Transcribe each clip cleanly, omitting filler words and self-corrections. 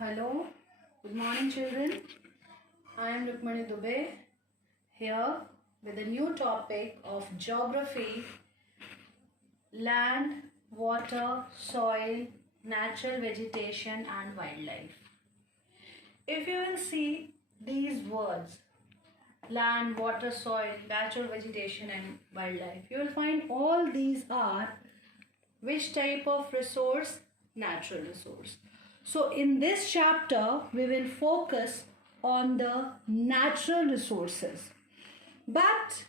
Hello, good morning children. I am Rukmani Dubey here with a new topic of geography, land, water, soil, natural vegetation and wildlife. If you will see these words, land, water, soil, natural vegetation and wildlife, you will find all these are which type of resource? Natural resource. So in this chapter, we will focus on the natural resources. But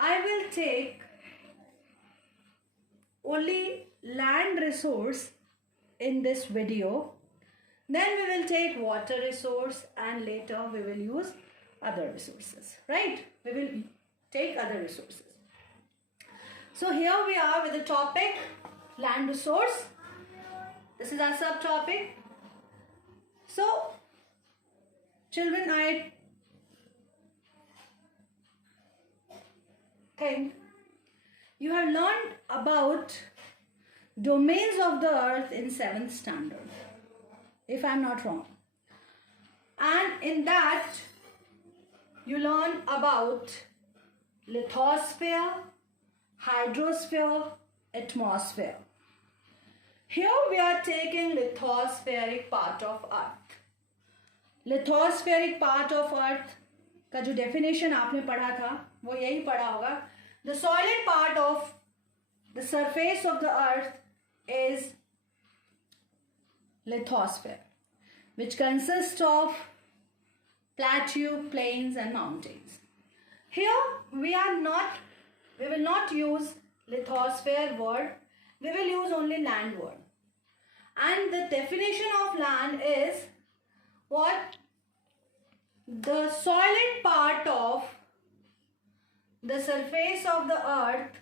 I will take only land resource in this video. Then we will take water resource and later we will use other resources. Right? We will take other resources. So here we are with the topic land resource. This is our subtopic. So, children, I think you have learned about domains of the earth in 7th standard, if I am not wrong. And in that, you learn about lithosphere, hydrosphere, atmosphere. Here we are taking lithospheric part of earth. Lithospheric part of earth का जो definition आपने पढ़ा था वो यही पढ़ा होगा. The solid part of the surface of the earth is lithosphere, which consists of plateau, plains and mountains. Here we will not use lithosphere word. We will use only land word. And the definition of land is what? The solid part of the surface of the earth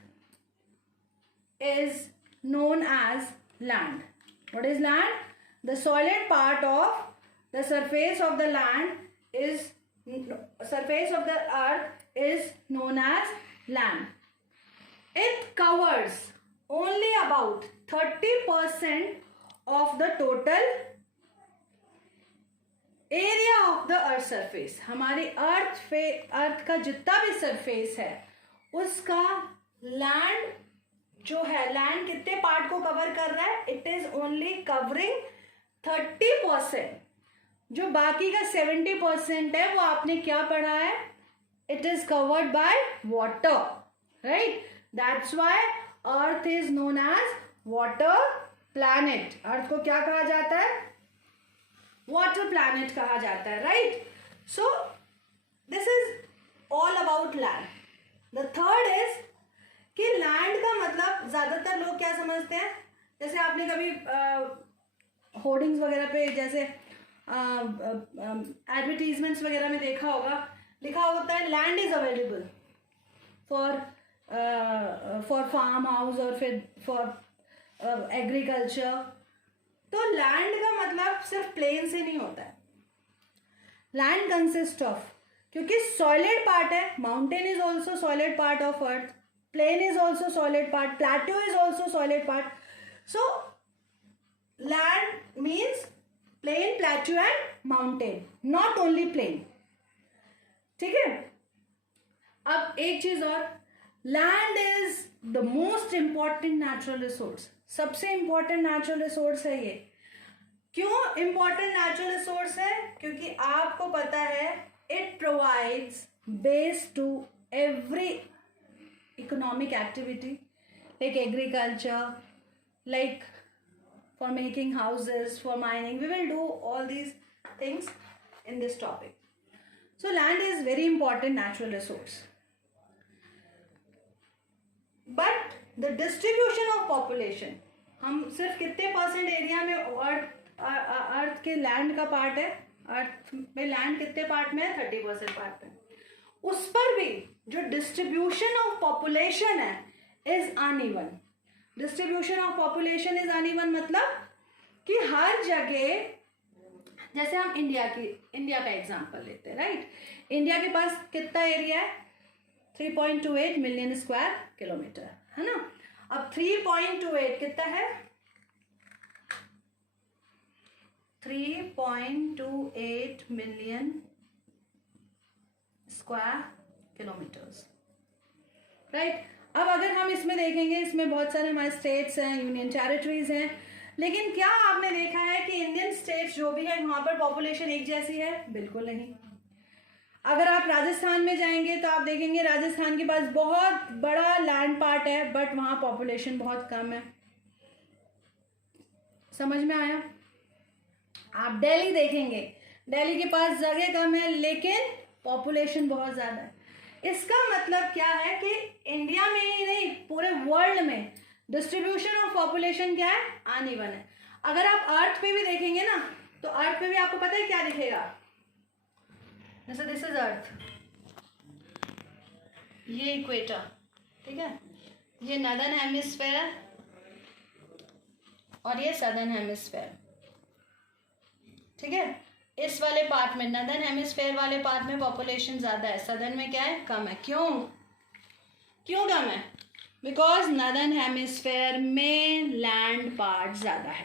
is known as land. What is land? The solid part of the surface of the earth is known as land. It covers only about 30% of the total area of the earth surface. हमारी अर्थ का जितना भी surface है उसका land जो है, land कितने part को कवर कर रहा है? It is only covering 30%. जो बाकी का 70% है वो आपने क्या पढ़ा है? It is covered by water. Right? That's why earth is known as water planet. Earth को क्या कहा जाता है? वाटर प्लैनेट कहा जाता है. Right? So this is all about land. The third is कि लैंड का मतलब ज्यादातर लोग क्या समझते हैं? जैसे आपने कभी होर्डिंग्स वगैरह पे जैसे एडवर्टीजमेंट्स वगैरह में देखा होगा, लिखा होता है land is available for farm house और फिर फॉर एग्रीकल्चर. तो लैंड का मतलब सिर्फ प्लेन से नहीं होता है. लैंड कंसिस्ट ऑफ, क्योंकि सॉलिड पार्ट है, mountain is also solid part of earth, plain is also solid part, plateau is also solid part. So land means plain, plateau and mountain, not only plain. ठीक है? अब एक चीज और, land is the most important natural resource. सबसे important natural resource है ये. क्यों इंपॉर्टेंट नेचुरल रिसोर्स है? क्योंकि आपको पता है it provides base to every economic activity, like agriculture, like for making houses, for mining. We will do all these things in this topic. So land is very important natural resource. But the distribution of population, हम सिर्फ कितने percent area में अर्थ के land का part है? अर्थ में land कितने part में है? 30% पार्ट में. उस पर भी जो डिस्ट्रीब्यूशन ऑफ पॉपुलेशन है is uneven. Distribution of population is uneven मतलब कि हर जगह, जैसे हम इंडिया का एग्जांपल लेते हैं. राइट? इंडिया के पास कितना एरिया है? 3.28 मिलियन स्क्वायर किलोमीटर, है ना? अब 3.28 कितना है? 3.28 मिलियन स्क्वायर किलोमीटर्स, राइट। अब अगर हम इसमें देखेंगे, इसमें बहुत सारे हमारे स्टेट्स हैं, यूनियन टेरिटरीज हैं, लेकिन क्या आपने देखा है कि इंडियन स्टेट्स जो भी है वहां पर पॉपुलेशन एक जैसी है? बिल्कुल नहीं। अगर आप राजस्थान में जाएंगे तो आप देखेंगे राजस्थान के पास बहुत बड़ा लैंड पार्ट है, बट वहां पॉपुलेशन बहुत कम है। समझ में आया? आप दिल्ली देखेंगे, दिल्ली के पास जगह कम है लेकिन पॉपुलेशन बहुत ज्यादा है। इसका मतलब क्या है कि इंडिया में ही नहीं, पूरे वर्ल्ड में डिस्ट्रीब्यूशन ऑफ पॉपुलेशन क्या है? अनइवन है। अगर आप अर्थ पे भी देखेंगे ना, तो अर्थ पे भी आपको पता है क्या दिखेगा? जैसे दिस इज अर्थ, ये इक्वेटर, ठीक है, ये नॉर्दर्न हेमिस्फेयर और ये सदर्न हेमिस्फेयर, ठीक है। इस वाले पार्ट में, नॉर्दर्न हेमिस्फेयर वाले पार्ट में पॉपुलेशन ज्यादा है, सदर्न में क्या है? कम है। क्यों कम है? बिकॉज नॉर्दर्न हेमिस्फेयर में लैंड पार्ट ज्यादा है।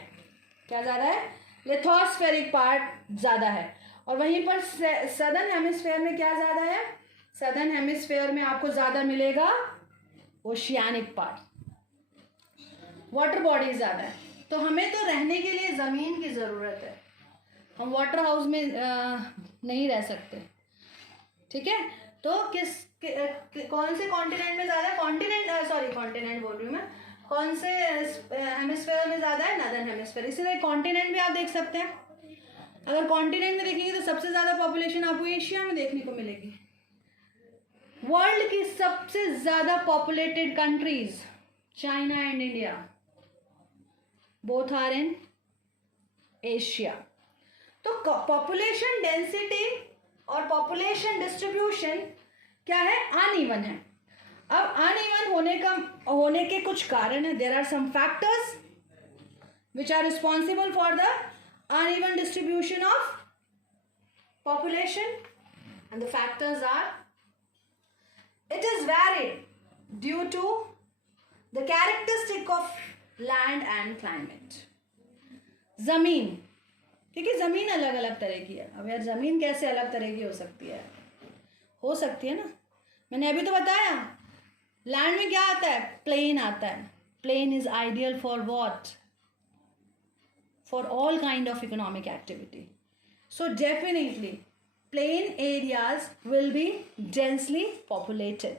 क्या ज्यादा है? लिथोस्फेरिक पार्ट ज्यादा है। और वहीं पर सदर्न हेमिस्फेयर में क्या ज्यादा है? सदर्न हेमिस्फेयर में आपको ज्यादा मिलेगा ओशियानिक पार्ट, वाटर बॉडी ज्यादा है। तो हमें तो रहने के लिए जमीन की जरूरत है, हम वाटर हाउस में नहीं रह सकते, ठीक है। तो कौन से कॉन्टिनेंट में ज़्यादा है? कॉन्टिनेंट बोल रही हूँ मैं, कौन से हेमिस्फेयर में ज़्यादा है? Northern hemisphere. इसीलिए कॉन्टिनेंट भी आप देख सकते हैं। अगर कॉन्टिनेंट में देखेंगे तो सबसे ज़्यादा पॉपुलेशन आपको एशिया में देखने को मिलेगी। वर्ल्ड की सबसे ज़्यादा populated countries China and India, both are in Asia. तो पॉपुलेशन डेंसिटी और पॉपुलेशन डिस्ट्रीब्यूशन क्या है? अनइवन है। अब अनइवन होने के कुछ कारण है। There are some factors which are responsible for the uneven distribution of population, and the factors are, it is varied due to the characteristic of land and climate. जमीन, ठीक है, जमीन अलग अलग तरह की है। अब यार जमीन कैसे अलग तरह की हो सकती है? हो सकती है ना, मैंने अभी तो बताया। लैंड में क्या आता है? प्लेन आता है। Plain is ideal for what? For all kind of economic activity. So definitely plain areas will be densely populated.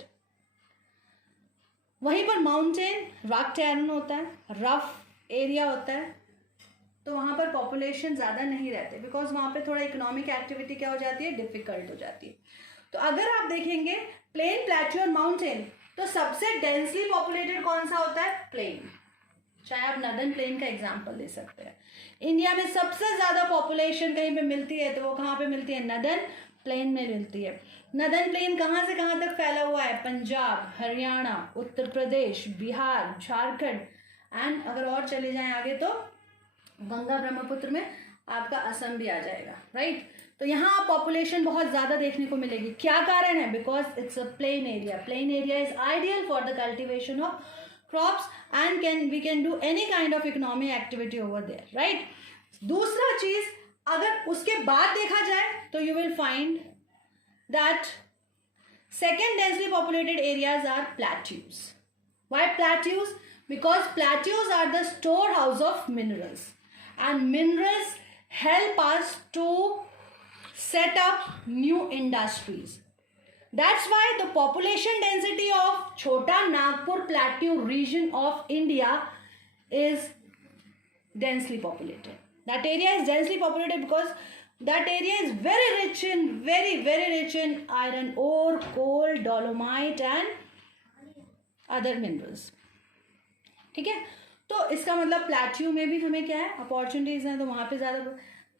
वहीं पर माउंटेन, रॉक टेरन होता है, रफ एरिया होता है, तो वहाँ पर पॉपुलेशन ज़्यादा नहीं रहते, बिकॉज वहाँ पे थोड़ा इकोनॉमिक एक्टिविटी क्या हो जाती है? डिफिकल्ट हो जाती है। तो अगर आप देखेंगे प्लेन, प्लेट्यू और माउंटेन, तो सबसे डेंसली पॉपुलेटेड कौन सा होता है? प्लेन। चाहे आप नॉर्दर्न प्लेन का एग्जाम्पल ले सकते हैं। इंडिया में सबसे ज़्यादा पॉपुलेशन कहीं पे मिलती है तो वो कहाँ पे मिलती है? नॉर्दर्न प्लेन में मिलती है। नॉर्दर्न प्लेन कहाँ से कहाँ तक फैला हुआ है? पंजाब, हरियाणा, उत्तर प्रदेश, बिहार, झारखंड, एंड अगर और चले जाएं आगे तो गंगा ब्रह्मपुत्र में आपका असम भी आ जाएगा, राइट। तो यहाँ पॉपुलेशन बहुत ज़्यादा देखने को मिलेगी। क्या कारण है? Because it's a plain area. Plain area is ideal for the cultivation of crops and we can do any kind of economic activity over there, right? दूसरा चीज, अगर उसके बाद देखा जाए तो you will find that second densely populated areas are plateaus. Why plateaus? Because plateaus are the storehouse of minerals, and minerals help us to set up new industries. That's why the population density of Chota Nagpur Plateau region of India is densely populated. That area is densely populated because that area is very rich in iron ore, coal, dolomite and other minerals. ठीक है, तो इसका मतलब plateau में भी हमें क्या है? अपॉर्चुनिटीज हैं, तो वहां पे ज्यादा।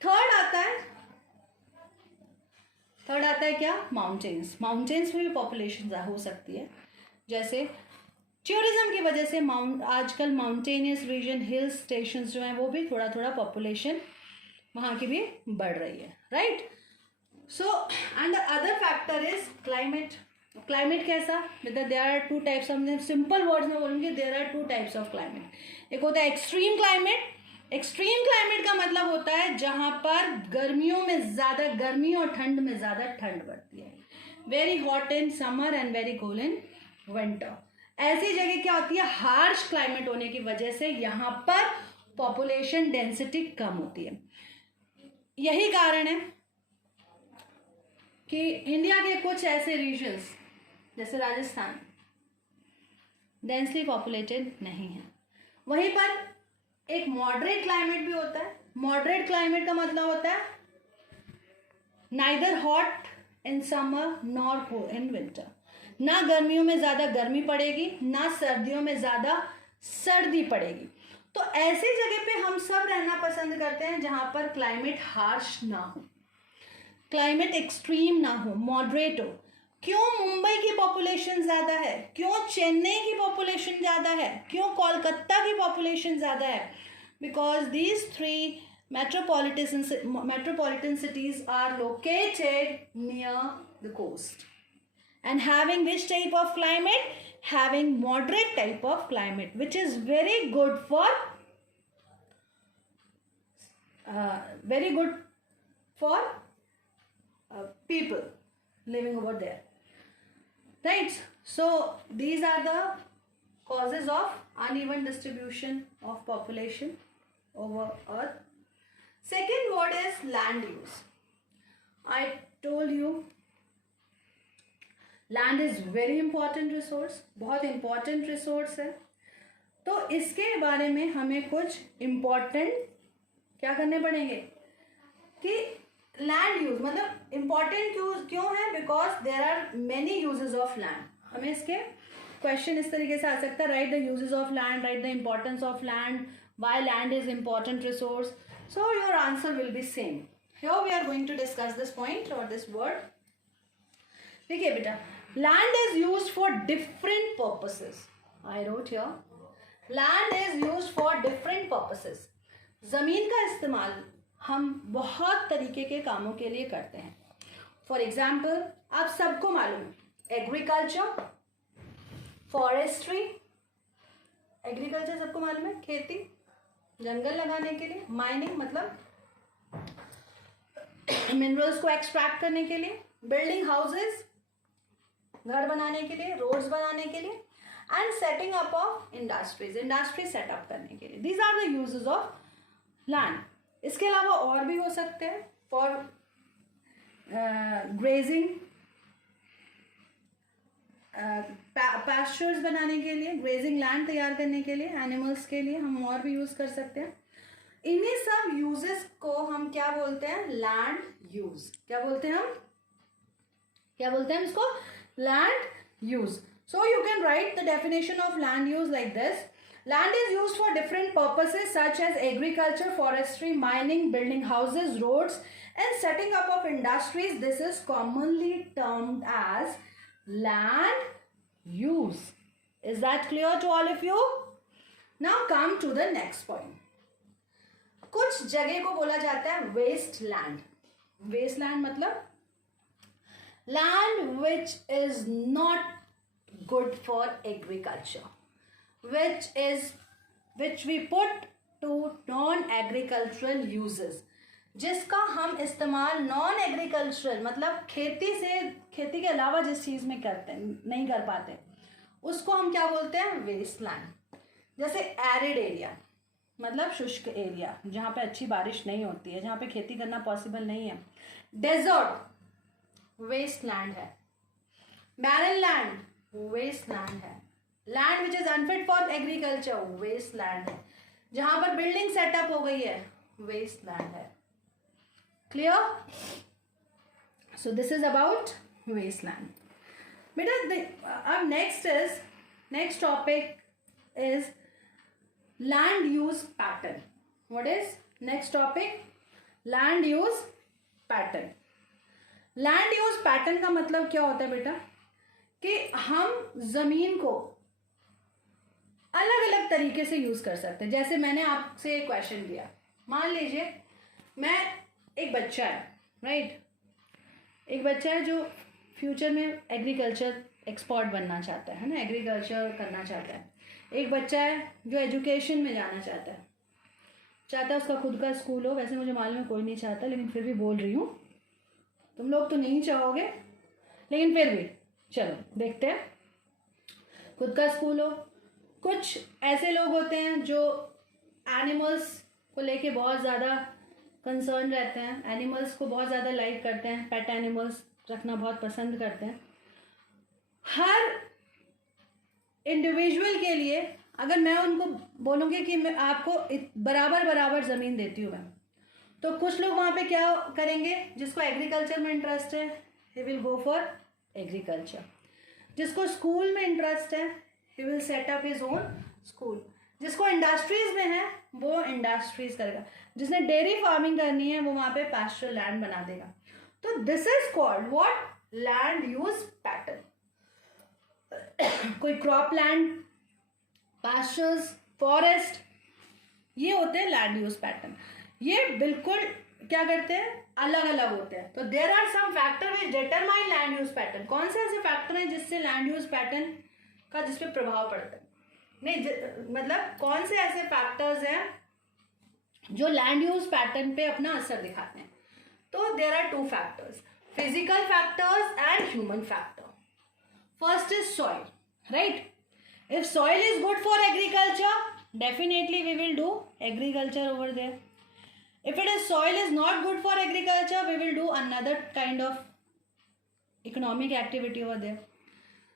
थर्ड आता है क्या? माउंटेन्स। माउंटेन्स में भी पॉपुलेशन हो सकती है। जैसे टूरिज्म की वजह से आजकल माउंटेनियस रीजन, हिल स्टेशंस जो हैं वो भी थोड़ा थोड़ा पॉपुलेशन वहाँ की भी बढ़ रही है, right. So and the other factor is climate. Climate कैसा? मतलब there are two types of, simple words में बोलूँगी, there are two types of climate. एक होता है एक्सट्रीम क्लाइमेट एक्सट्रीम क्लाइमेट का मतलब होता है जहां पर गर्मियों में ज्यादा गर्मी और ठंड में ज्यादा ठंड बढ़ती है. Very hot in summer and very cold in winter. ऐसी जगह क्या होती है, हार्श क्लाइमेट होने की वजह से यहाँ पर पॉपुलेशन डेंसिटी कम होती है. यही कारण है कि इंडिया के कुछ ऐसे रीजन्स जैसे राजस्थान डेंसली पॉपुलेटेड नहीं है. वहीं पर एक मॉडरेट क्लाइमेट भी होता है. मॉडरेट क्लाइमेट का मतलब होता है neither hot in summer nor cold in winter. ना गर्मियों में ज़्यादा गर्मी पड़ेगी, ना सर्दियों में ज़्यादा सर्दी पड़ेगी. तो ऐसी जगह पे हम सब रहना पसंद करते हैं जहाँ पर क्लाइमेट हार्श ना हो, क्लाइमेट एक्सट्रीम ना हो, मॉडरेट हो. क्यों मुंबई की पॉपुलेशन ज़्यादा है, क्यों चेन्नई की पॉपुलेशन ज़्यादा है, क्यों कोलकाता की पॉपुलेशन ज़्यादा है? Because these three metropolitan cities are located near the coast. And having which type of climate? Having moderate type of climate, which is very good for people living over there, right? So these are the causes of uneven distribution of population over earth. Second word is land use. I told you land is very important resource, बहुत important resource है. तो इसके बारे में हमें कुछ important क्या करने पड़ेंगे कि लैंड यूज मतलब इम्पॉर्टेंट क्यों है? Because there are many uses of land. हमें इसके क्वेश्चन इस तरीके से आ सकता है, write the uses of land, write the importance of land, why land is important resource. So your answer will be same. Here we are going to discuss this point और this word. देखिए बेटा, land is used for different purposes. I wrote here, land is used for different purposes. जमीन का इस्तेमाल हम बहुत तरीके के कामों के लिए करते हैं. फॉर एग्जाम्पल, आप सबको मालूम है एग्रीकल्चर, फॉरेस्ट्री. एग्रीकल्चर सबको मालूम है, खेती, जंगल लगाने के लिए, माइनिंग मतलब मिनरल्स को एक्सट्रैक्ट करने के लिए, बिल्डिंग हाउसेस घर बनाने के लिए, रोड्स बनाने के लिए, and setting up of industries, industry setup करने के लिए. These are the uses of land. इसके अलावा और भी हो सकते हैं, फॉर ग्रेजिंग, पैस्चर्स बनाने के लिए, ग्रेजिंग लैंड तैयार करने के लिए, एनिमल्स के लिए हम और भी यूज कर सकते हैं. इन्हीं सब यूजेस को हम क्या बोलते हैं? Land use. क्या बोलते हैं हम? क्या बोलते हैं हम इसको? Land use. So you can write the definition of land use like this. Land is used for different purposes such as agriculture, forestry, mining, building houses, roads, and setting up of industries. This is commonly termed as land use. Is that clear to all of you? Now come to the next point. कुछ जगह को बोला जाता है waste land. Waste land मतलब land which is not good for agriculture, which we put to non-agricultural uses, जिसका हम इस्तेमाल नॉन एग्रीकल्चरल मतलब खेती के अलावा जिस चीज़ में करते हैं नहीं कर पाते, उसको हम क्या बोलते हैं? Waste land. जैसे एरिड एरिया मतलब शुष्क एरिया, जहाँ पे अच्छी बारिश नहीं होती है, जहाँ पे खेती करना पॉसिबल नहीं है. डेजर्ट वेस्ट लैंड है. बैरन लैंड वेस्ट लैंड है. Land which is unfit for agriculture waste land है. जहां पर बिल्डिंग सेटअप हो गई है वेस्ट लैंड है. Clear? So this is about waste land. बेटा अब next topic is land use pattern. What is next topic? Land use pattern. Land use pattern का मतलब क्या होता है बेटा? कि हम जमीन को अलग अलग तरीके से यूज कर सकते हैं. जैसे मैंने आपसे एक क्वेश्चन दिया, मान लीजिए एक बच्चा है, राइट? एक बच्चा है जो फ्यूचर में एग्रीकल्चर एक्सपर्ट बनना चाहता है ना, एग्रीकल्चर करना चाहता है. एक बच्चा है जो एजुकेशन में जाना चाहता है, चाहता है उसका खुद का स्कूल हो। वैसे मुझे मालूम है कोई नहीं चाहता, लेकिन फिर भी बोल रही हूँ। तुम लोग तो नहीं चाहोगे, लेकिन फिर भी चलो देखते हैं। खुद का स्कूल हो। कुछ ऐसे लोग होते हैं जो एनिमल्स को लेके बहुत ज़्यादा कंसर्न रहते हैं, एनिमल्स को बहुत ज़्यादा लाइक करते हैं, पेट एनिमल्स रखना बहुत पसंद करते हैं। हर इंडिविजुअल के लिए अगर मैं उनको बोलूँगी कि मैं आपको बराबर बराबर ज़मीन देती हूँ मैं, तो कुछ लोग वहाँ पे क्या करेंगे, जिसको एग्रीकल्चर में इंटरेस्ट है he will go for agriculture, जिसको स्कूल में इंटरेस्ट है he will set up his own school, जिसको इंडस्ट्रीज में है वो इंडस्ट्रीज करेगा, जिसने डेयरी फार्मिंग करनी है वो वहाँ पे पैस्चरल लैंड बना देगा। तो this is called what, land use pattern. कोई क्रॉप लैंड, पास्चर्स, फॉरेस्ट, ये होते हैं लैंड यूज पैटर्न। ये बिल्कुल क्या करते हैं, अलग अलग होते हैं। तो there are some factor which determine land use pattern. कौन से ऐसे फैक्टर हैं जिससे लैंड यूज पैटर्न का जिस पे प्रभाव पड़ता है, नहीं मतलब कौन से ऐसे फैक्टर्स हैं जो लैंड यूज पैटर्न पे अपना असर दिखाते हैं। तो there are two factors, physical factors and human factor. First is soil, right. If soil is good for agriculture, definitely we will do agriculture over there. If soil is not good for agriculture, we will do another kind of economic activity over there.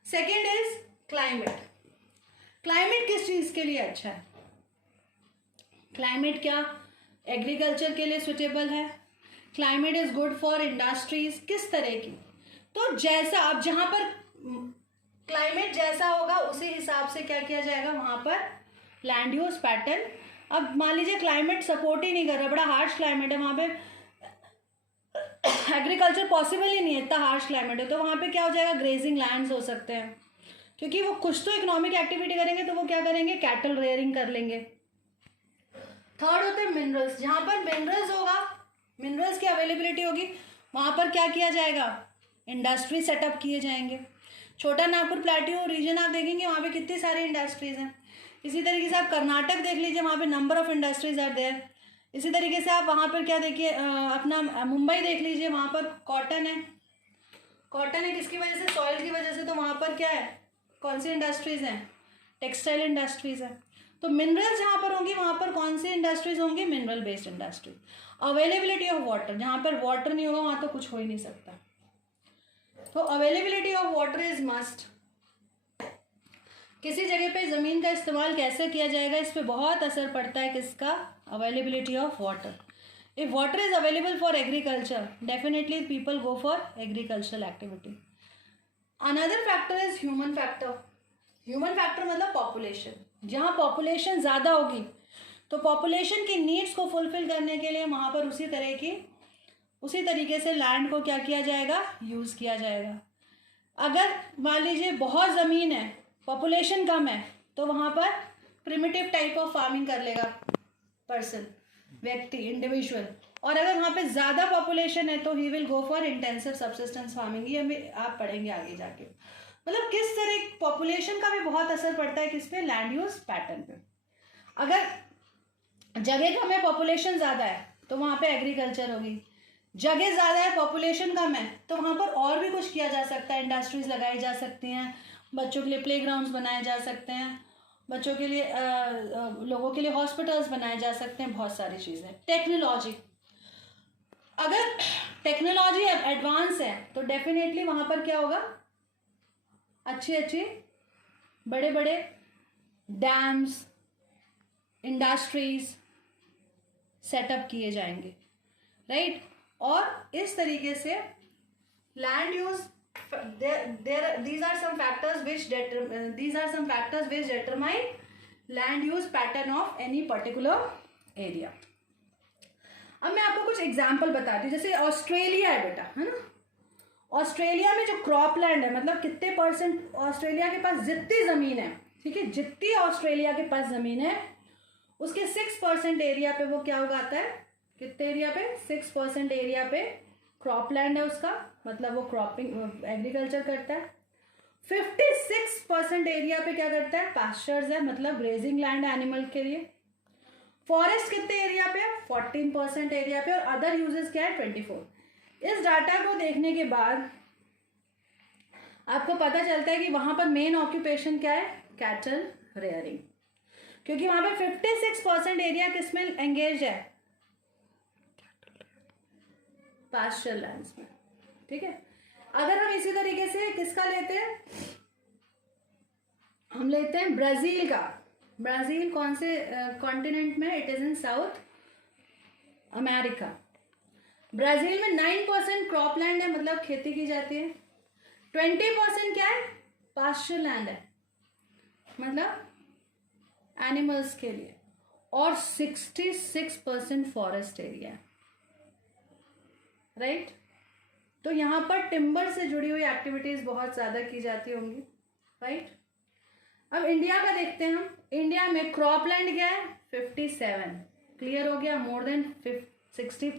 Second is climate. Climate किस चीज़ के लिए अच्छा है? Climate क्या agriculture के लिए suitable है? Climate is good for industries, किस तरह की? तो जैसा अब जहाँ पर क्लाइमेट जैसा होगा उसी हिसाब से क्या किया जाएगा वहाँ पर लैंड यूज पैटर्न। अब मान लीजिए क्लाइमेट सपोर्ट ही नहीं कर रहा, बड़ा हार्श क्लाइमेट है, वहाँ पे एग्रीकल्चर पॉसिबल ही नहीं है, इतना हार्श क्लाइमेट है, तो वहाँ पे क्या हो जाएगा, ग्रेजिंग लैंड्स हो सकते हैं, क्योंकि वो कुछ तो इकोनॉमिक एक्टिविटी करेंगे, तो वो क्या करेंगे, कैटल रेयरिंग कर लेंगे। थर्ड होते हैं मिनरल्स, जहाँ पर मिनरल्स होगा, मिनरल्स की अवेलेबिलिटी होगी, वहाँ पर क्या किया जाएगा, इंडस्ट्री सेटअप किए जाएंगे। छोटा नागपुर प्लेट्यू रीजन आप देखेंगे वहाँ पे कितनी सारी इंडस्ट्रीज हैं। इसी तरीके से आप कर्नाटक देख लीजिए, वहाँ पे number of industries are there. इसी तरीके से आप वहाँ पर क्या देखिए, अपना मुंबई देख लीजिए, वहाँ पर कॉटन है। कॉटन है किसकी वजह से, सॉइल की वजह से। तो वहाँ पर क्या है, कौन सी इंडस्ट्रीज हैं, टेक्सटाइल इंडस्ट्रीज है। तो मिनरल्स जहाँ पर होंगी वहाँ पर कौन सी इंडस्ट्रीज होंगी, mineral based industry. Availability of water, जहाँ पर वाटर नहीं होगा वहाँ तो कुछ हो ही नहीं सकता। तो availability of water is must. किसी जगह पे ज़मीन का इस्तेमाल कैसे किया जाएगा, इस पे बहुत असर पड़ता है किसका, availability of water. If water is available for agriculture, definitely people go for agricultural activity. Another factor is human factor. Human factor मतलब पॉपुलेशन। जहाँ पॉपुलेशन ज़्यादा होगी तो पॉपुलेशन की नीड्स को फुलफिल करने के लिए वहाँ पर उसी तरीके से लैंड को क्या किया जाएगा, यूज़ किया जाएगा। अगर मान लीजिए बहुत ज़मीन है, पॉपुलेशन कम है, तो वहाँ पर प्रिमिटिव टाइप ऑफ फार्मिंग कर लेगा पर्सन, व्यक्ति, इंडिविजुअल। और अगर वहाँ पे ज़्यादा पॉपुलेशन है तो he will go for intensive subsistence farming. ये हमें आप पढ़ेंगे आगे जाके। मतलब किस तरह पॉपुलेशन का भी बहुत असर पड़ता है किस पे, लैंड यूज पैटर्न पे। अगर जगह कम है, पॉपुलेशन ज़्यादा है, तो वहाँ पे एग्रीकल्चर होगी। जगह ज़्यादा है, पॉपुलेशन कम है, तो वहाँ पर और भी कुछ किया जा सकता है, इंडस्ट्रीज लगाई जा सकती हैं, बच्चों के लिए प्लेग्राउंड्स बनाए जा सकते हैं, बच्चों के लिए लोगों के लिए हॉस्पिटल्स बनाए जा सकते हैं, बहुत सारी चीज़ें। टेक्नोलॉजी, अगर टेक्नोलॉजी एडवांस है तो डेफिनेटली वहाँ पर क्या होगा, अच्छे बड़े बड़े डैम्स, इंडस्ट्रीज सेटअप किए जाएंगे, राइट। और इस तरीके से land use, these are some factors which determine land use pattern of any particular area. अब मैं आपको कुछ एग्जाम्पल बताती हूँ। जैसे ऑस्ट्रेलिया है बेटा, है ना, ऑस्ट्रेलिया में जो क्रॉप लैंड है, मतलब कितने परसेंट ऑस्ट्रेलिया के पास जितनी ज़मीन है, ठीक है, जितनी ऑस्ट्रेलिया के पास ज़मीन है उसके 6% एरिया पे वो क्या उगाता है, कितने एरिया पे, 6% एरिया पे क्रॉप लैंड है उसका, मतलब वो क्रॉपिंग एग्रीकल्चर करता है। 56% एरिया पे क्या करता है, पास्चर्स है, मतलब ग्रेजिंग लैंड है एनिमल के लिए। फॉरेस्ट कितने एरिया पे है? 14% एरिया पे, और अदर यूजेस क्या है? 24। इस डाटा को देखने के बाद आपको पता चलता है कि वहां पर मेन ऑक्यूपेशन क्या है? कैटल रेयरिंग, क्योंकि वहां पे 56% एरिया किसमें एंगेज है? पास्चर लैंड्स में। ठीक है, अगर हम इसी तरीके से किसका लेते हैं, हम लेते हैं ब्राजील का। ब्राजील कौन से कॉन्टिनेंट में? It is in south America. Brazil में 9% क्रॉप लैंड है, मतलब खेती की जाती है। 20% क्या है? पास्चर लैंड है, मतलब एनिमल्स के लिए। और 66% फॉरेस्ट एरिया है, राइट। तो यहाँ पर टिम्बर से जुड़ी हुई एक्टिविटीज बहुत ज्यादा की जाती होंगी, राइट। अब इंडिया का देखते हैं हम। इंडिया में क्रॉप लैंड क्या है? 57। क्लियर हो गया? मोर देन 60,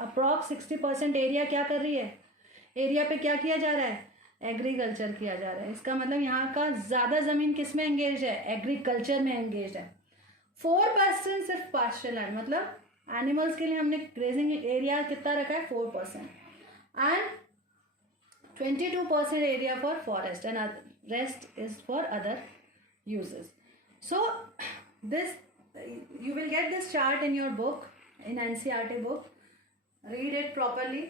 अप्रॉक्स 60% एरिया क्या कर रही है? एरिया पे क्या किया जा रहा है? एग्रीकल्चर किया जा रहा है। इसका मतलब यहाँ का ज्यादा जमीन किस में एंगेज है? एग्रीकल्चर में एंगेज है। 4% सिर्फ पास्चर लैंड, मतलब एनिमल्स के लिए हमने ग्रेजिंग एरिया कितना रखा है? 4%। And 22% area for forest, and rest is for other uses. So this you will get this chart in your book, in NCERT book. Read it properly.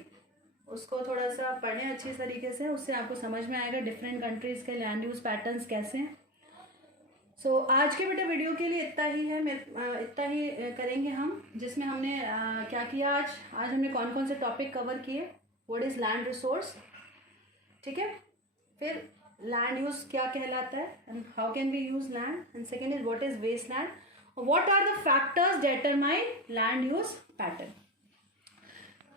उसको थोड़ा सा पढ़ें अच्छी तरीके से, उससे आपको समझ में आएगा डिफरेंट कंट्रीज के लैंड यूज पैटर्न्स कैसे हैं। सो आज के बेटा वीडियो के लिए इतना ही है। इतना ही करेंगे हम, जिसमें हमने क्या किया आज हमने कौन कौन से टॉपिक कवर किए। व्हाट इज लैंड रिसोर्स, ठीक है। फिर लैंड यूज क्या कहलाता है, and how can we use land, and second is what is waste land, what are the factors determine land use pattern.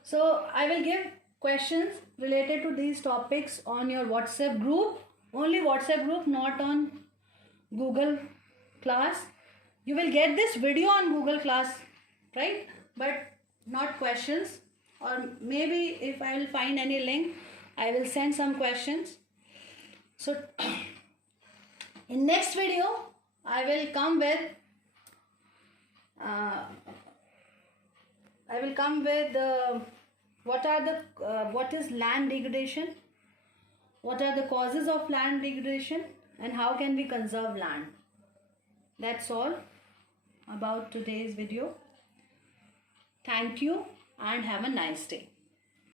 So I will give questions related to these topics on your WhatsApp group, only WhatsApp group, not on Google class. You will get this video on Google class, right, but not questions, or maybe if I will find any link I will send some questions. So in next video I will come with what is land degradation, what are the causes of land degradation, and how can we conserve land. That's all about today's video. Thank you and have a nice day.